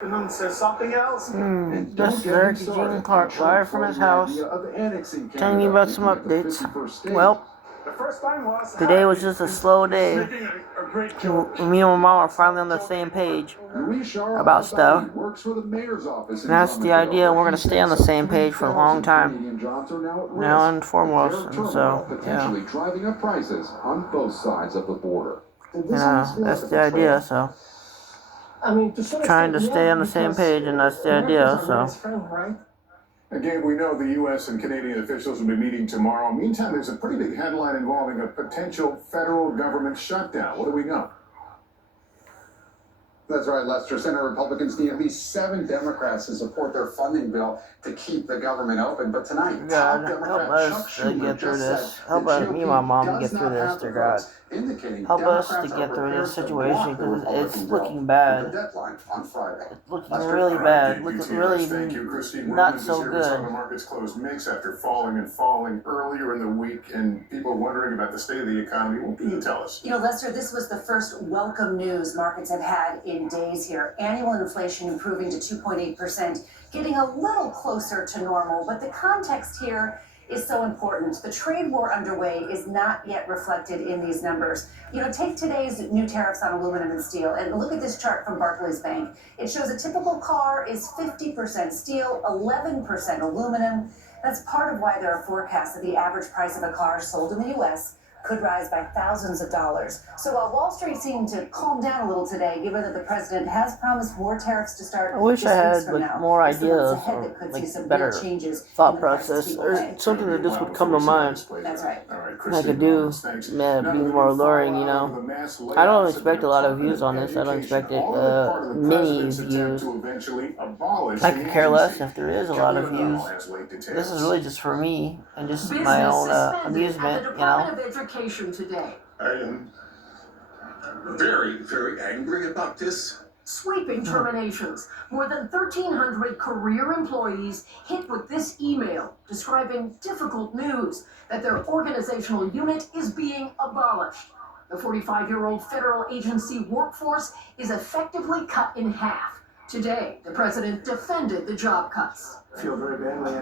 And then says something else. This is Eric Eugene Clark, live from his house, telling you about some updates. Well, today was just a slow day. Me and my mom are finally on the same page about stuff. And that's the idea. We're going to stay on the same page for a long time. Now and foremost. And so, yeah. That's the idea, so. Trying to stay on the same page, and that's the idea, so. Again, we know the U.S. and Canadian officials will be meeting tomorrow. Meantime, there's a pretty big headline involving a potential federal government shutdown. What do we know? That's right, Lester. Senate Republicans need at least 7 Democrats to support their funding bill to keep the government open. But tonight, God, help us to get through this. Help me and my mom get through this, dear God. Help us to get through this situation, because it's looking bad. It's looking really bad. Looking really not so good. The markets closed mixed after falling earlier in the week, and people wondering about the state of the economy. What can you tell us? You know, Lester, this was the first welcome news markets have had in days here. Annual inflation improving to 2.8%, getting a little closer to normal. But the context here is so important. The trade war underway is not yet reflected in these numbers. You know, take today's new tariffs on aluminum and steel, and look at this chart from Barclays Bank. It shows a typical car is 50% steel, 11% aluminum. That's part of why there are forecasts that the average price of a car sold in the U.S. could rise by thousands of dollars. So while Wall Street seemed to calm down a little today, given that the president has promised more tariffs to start I wish I had more ideas or better thought process or something that just would come to mind. That's right. I could do be more alluring, you know. I don't expect a lot of views on this. I don't expect many views. I could care less if there is a lot of views. This is really just for me and just my own amusement, you know. Today. I am very, very angry about this. Sweeping terminations. More than 1,300 career employees hit with this email describing difficult news that their organizational unit is being abolished. The 45-year-old federal agency workforce is effectively cut in half. Today, the president defended the job cuts. I feel very badly,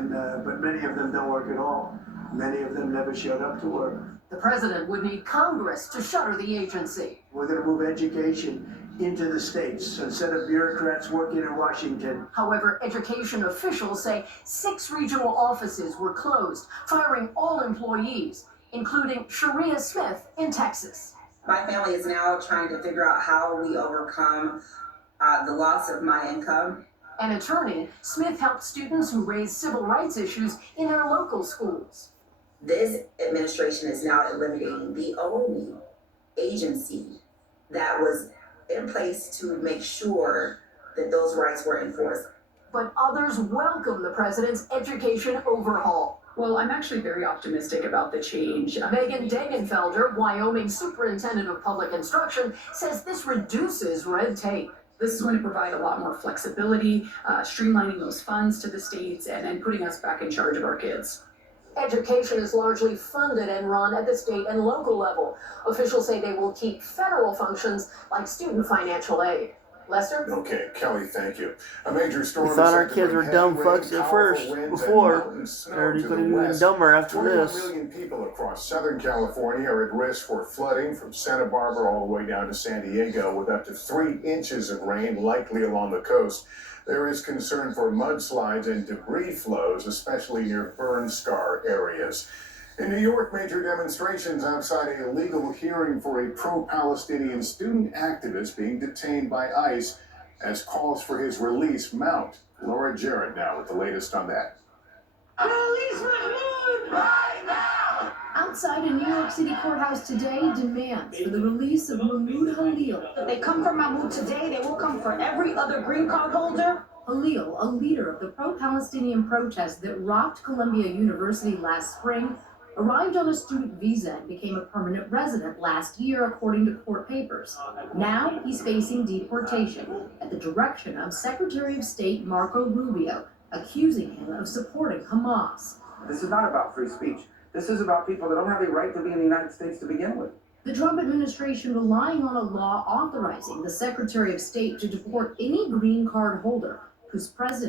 but many of them don't work at all. Many of them never showed up to work. The president would need Congress to shutter the agency. We're going to move education into the states instead of bureaucrats working in Washington. However, education officials say 6 regional offices were closed, firing all employees, including Sharia Smith in Texas. My family is now trying to figure out how we overcome the loss of my income. An attorney, Smith helped students who raised civil rights issues in their local schools. This administration is now eliminating the only agency that was in place to make sure that those rights were enforced. But others welcome the president's education overhaul. Well, I'm actually very optimistic about the change. Megan Degenfelder, Wyoming Superintendent of Public Instruction, says this reduces red tape. This is going to provide a lot more flexibility, streamlining those funds to the states, and putting us back in charge of our kids. Education is largely funded and run at the state and local level. Officials say they will keep federal functions like student financial aid. Lester? Okay, Kelly, thank you. A major storm. We thought our kids were dumb fucks at first, before. They're going to be even dumber after this. 20 million people across Southern California are at risk for flooding from Santa Barbara all the way down to San Diego, with up to 3 inches of rain likely along the coast. There is concern for mudslides and debris flows, especially near burn scar areas. In New York, major demonstrations outside a legal hearing for a pro-Palestinian student activist being detained by ICE as calls for his release mount. Laura Jarrett now with the latest on that. Release Mahmoud right now! Outside a New York City courthouse today, demands for the release of Mahmoud Halil. If they come for Mahmoud today, they will come for every other green card holder. Halil, a leader of the pro-Palestinian protest that rocked Columbia University last spring, arrived on a student visa and became a permanent resident last year, according to court papers. Now he's facing deportation at the direction of Secretary of State Marco Rubio, accusing him of supporting Hamas. This is not about free speech. This is about people that don't have a right to be in the United States to begin with. The Trump administration relying on a law authorizing the Secretary of State to deport any green card holder whose president